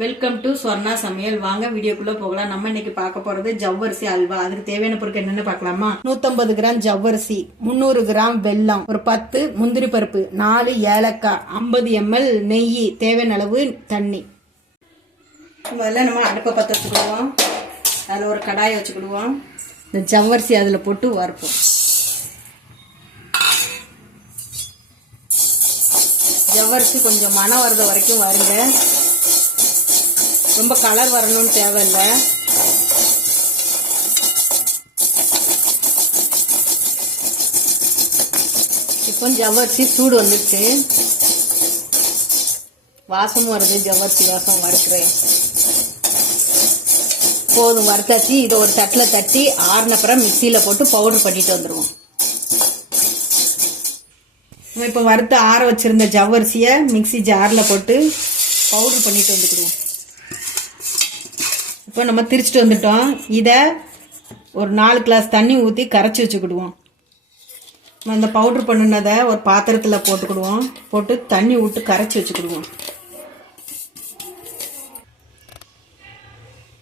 Welcome to Swarna சமையல். வாங்க வீடியோக்குள்ள போகலாம். நம்ம இன்னைக்கு பார்க்க போறது ஜவ்வரிசி அல்வா. அதுக்கு தேவையான பொருட்கள் என்னன்னு பார்க்கலாமா? 150 கிராம் ஜவ்வரிசி, 300 கிராம் வெல்லம், ஒரு 10 முந்திரி பருப்பு, 4 ஏலக்காய், 50 ml நெய், தேவையான அளவு தண்ணி. முதல்ல நம்ம அடுப்பை பற்ற வச்சுக்கிடுவோம். அதில் ஒரு கடாயை வச்சுக்கிடுவோம். இந்த ஜவ்வரிசி அதில் போட்டு வறுப்போம். ஜவ்வரிசி கொஞ்சம் மணம் வர்ற வரைக்கும் வருங்க. ரொம்ப கலர் வரணும்னு தேவையில்லை. இப்போ ஜவ்வரிசி சூடு வந்துடுச்சு, வாசமும் வருது. ஜவ்வரிசி வாசம் வறுக்கிறேன். போதும், வறுத்தாச்சு. இதை ஒரு தட்டில் தட்டி ஆறுனப்புறம் மிக்சியில் போட்டு பவுடர் பண்ணிட்டு வந்துடுவோம். இப்போ வறுத்து ஆற வச்சிருந்த ஜவ்வரிசியை மிக்சி ஜாரில் போட்டு பவுடர் பண்ணிட்டு வந்துக்கிடுவோம். இப்போ நம்ம திரிச்சிட்டு வந்துட்டோம். இதை ஒரு 4 கிளாஸ் தண்ணி ஊற்றி கரைச்சி வச்சுக்கிடுவோம். நம்ம இந்த பவுட்ரு பண்ணினதை ஒரு பாத்திரத்தில் போட்டுக்கிடுவோம். போட்டு தண்ணி விட்டு கரைச்சி வச்சுக்கிடுவோம்.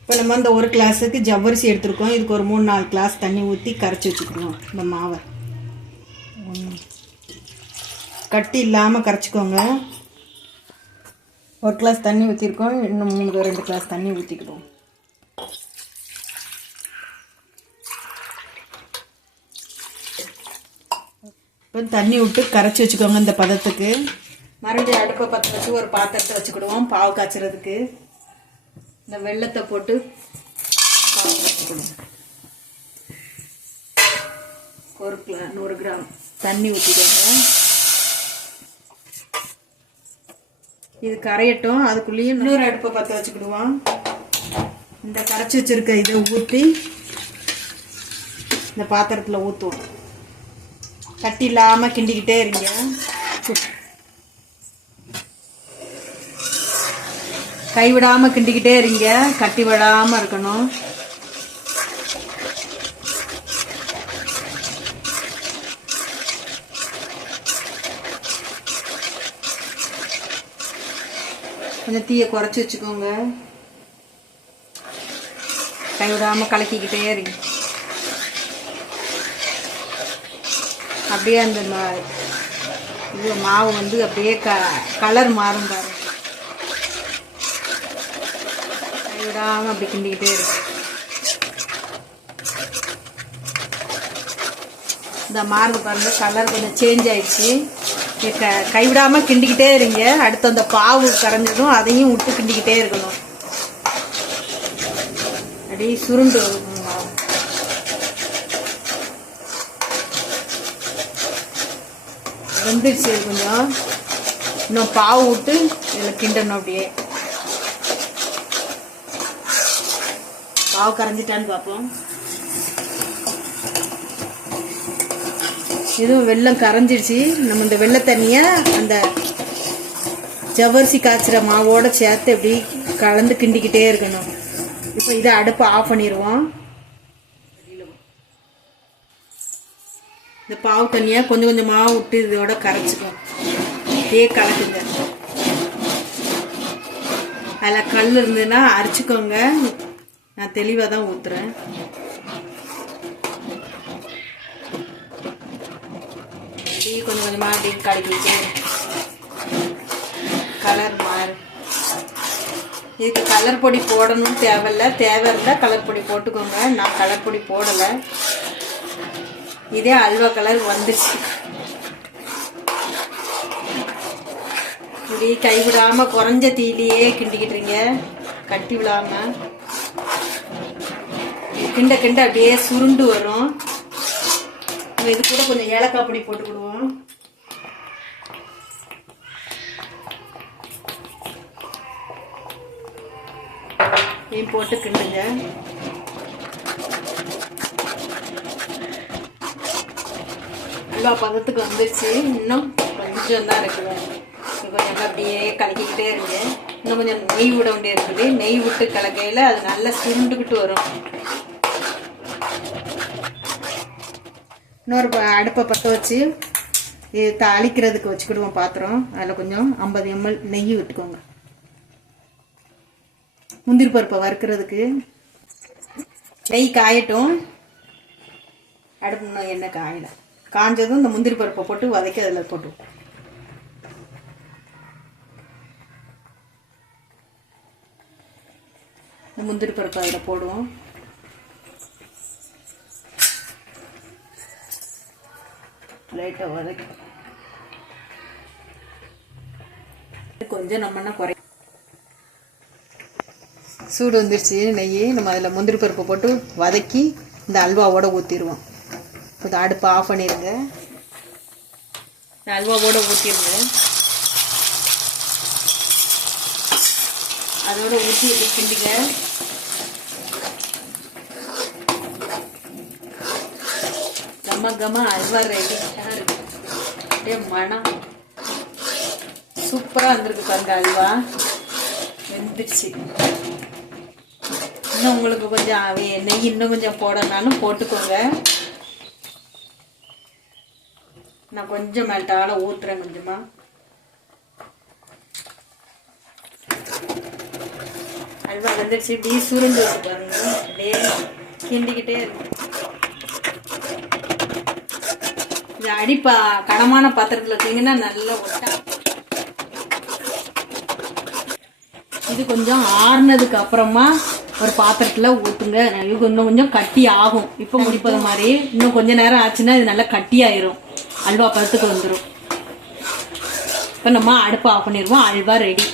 இப்போ நம்ம இந்த ஒரு கிளாஸுக்கு ஜவ்வரிசி எடுத்துருக்கோம். இதுக்கு ஒரு 3-4 கிளாஸ் தண்ணி ஊற்றி கரைச்சி வச்சுக்கிடுவோம். இந்த மாவை கட்டி இல்லாமல் கரைச்சிக்கோங்க. ஒரு கிளாஸ் தண்ணி ஊற்றிருக்கோம். இன்னும் 2 கிளாஸ் தண்ணி ஊற்றிக்கிடுவோம். இப்போ தண்ணி விட்டு கரைச்சி வச்சுக்கோங்க இந்த பதத்துக்கு. மறுபடியும் அடுப்பை பற்ற வச்சு ஒரு பாத்திரத்தை வச்சுக்கிடுவோம். பாவு காய்ச்சறதுக்கு இந்த வெல்லத்தை போட்டு பாவு காய்ச்சிக்கிடுவோம். 100 கிராம் தண்ணி ஊற்றிக்கோங்க. இது கரையட்டும். அதுக்குள்ளேயும் இன்னொரு அடுப்பை பற்ற வச்சுக்கிடுவோம். இந்த கரைச்சி வச்சிருக்க இதை ஊற்றி இந்த பாத்திரத்தில் ஊற்றுவோம். கட்டி இல்லாமல் கிண்டிக்கிட்டே இருங்க. கைவிடாமல் கிண்டிக்கிட்டே இருங்க. கட்டி விடாமல் இருக்கணும். கொஞ்சம் தீயை குறைச்சி வச்சுக்கோங்க. கைவிடாமல் கலக்கிக்கிட்டே இருங்க. அப்படியே அந்த இது மாவு வந்து அப்படியே கலர் மாறும் பாருங்க. கைவிடாமல் அப்படி கிண்டிக்கிட்டே இருக்கு. இந்த மாறு பாருங்க, கலர் கொஞ்சம் சேஞ்ச் ஆயிடுச்சு. கைவிடாமல் கிண்டிக்கிட்டே இருங்க. அடுத்து அந்த பாவு கரைஞ்சதும் அதையும் விட்டு கிண்டிக்கிட்டே இருக்கணும். அப்படியே சுருண்டு வெந்துருச்சு. கொஞ்சம் இன்னும் பாவு விட்டு இதில் கிண்டணும். அப்படியே பாவு கரைஞ்சிட்டான்னு பார்ப்போம். இதுவும் வெல்லம் கரைஞ்சிடுச்சு. நம்ம இந்த வெள்ளை தண்ணியை அந்த ஜவ்வரிசி காய்ச்சிற மாவோட சேர்த்து எப்படி கலந்து கிண்டிக்கிட்டே இருக்கணும். இப்போ இதை அடுப்பை ஆஃப் பண்ணிடுவோம். இந்த பாவு தண்ணியை கொஞ்சம் கொஞ்சமாக விட்டு இதோட கரைச்சிக்கும். இதே கலக்குங்க. அதில் கல் இருந்ததுன்னா அரைச்சிக்கோங்க. நான் தெளிவாக தான் ஊற்றுறேன். அப்படியே கொஞ்சம் கொஞ்சமாக அப்படியே கலக்கிட்டு கலர் மாறு. இதுக்கு கலர் பொடி போடணும்னு தேவையில்லை. தேவை இருந்தால் கலர் பொடி போட்டுக்கோங்க. நான் கலர் பொடி போடலை. இதே அல்வா கலர் வந்துச்சு. இப்படி கைவிடாமல் குறைஞ்ச தீயிலேயே கிண்டிக்கிட்டுருங்க. கட்டி விடாமல் கிண்ட கிண்ட அப்படியே சுருண்டு வரும். இது கூட கொஞ்சம் ஏலக்காய் பொடி போட்டுக்கிடுவோம். இதையும் போட்டு கிண்டுங்க. அல்வா பதத்துக்கு வந்துடுச்சு. இன்னும் கொஞ்சம் தான் இருக்குது. கொஞ்சம் அப்படியே கலக்கிக்கிட்டே இருங்க. இன்னும் கொஞ்சம் நெய் விட வேண்டிய இருக்குது. நெய் விட்டு கலக்கையில் அது நல்லா சுருண்டுக்கிட்டு வரும். இன்னொரு அடுப்பை பற்ற வச்சு தாளிக்கிறதுக்கு வச்சுக்கிடுவோம் பாத்திரம். அதில் கொஞ்சம் 50 ml நெய் விட்டுக்கோங்க. முந்திரி பருப்பை வறுக்கிறதுக்கு நெய் காயட்டும். அடுப்பு இன்னும் எண்ணெய் காயல. காஞ்சதும் இந்த முந்திரி பருப்பை போட்டு வதக்கி அதில் போட்டு இந்த முந்திரி பருப்பை அதில் போடுவோம். லைட்டாக வதக்கி கொஞ்சம் நம்மனா குறை சூடு வந்துருச்சு. நெய் நம்ம அதில் முந்திரி பருப்பை போட்டு வதக்கி இந்த அல்வாவோட ஊற்றிடுவோம். இப்போ அடுப்பை ஆஃப் பண்ணிடுங்க. இந்த அல்வாவோட ஊற்றிடுங்க. அதோட ஊற்றி கிண்டிங்க. கம அல்வா ரெடி. அப்படியே மனம் சூப்பராக இருந்திருக்கு பாருங்க. அல்வா வெந்துருச்சு. இன்னும் உங்களுக்கு கொஞ்சம் நெய் இன்னும் கொஞ்சம் போடனாலும் போட்டுக்கோங்க. நான் கொஞ்சம் மேல்ட்டால ஊத்துறேன். கொஞ்சமா அல்வா வெந்துருச்சு. இப்படி சுருண்டு வச்சு பாருங்க. அப்படியே கிண்டிக்கிட்டே இருக்கும். இது அடிப்பா கனமான பாத்திரத்தில் வச்சீங்கன்னா நல்லா ஒட்டா. இது கொஞ்சம் ஆறுனதுக்கு அப்புறமா ஒரு பாத்திரத்துல ஊத்துங்க. இன்னும் கொஞ்சம் கட்டி ஆகும். இப்போ முடிப்பது மாதிரி இன்னும் கொஞ்ச நேரம் ஆச்சுன்னா இது நல்லா கட்டி ஆயிரும். அல்வா பழத்துக்கு வந்துடும். இப்போ நம்ம அடுப்பு ஆஃப் பண்ணிடுவோம். அல்வா ரெடி.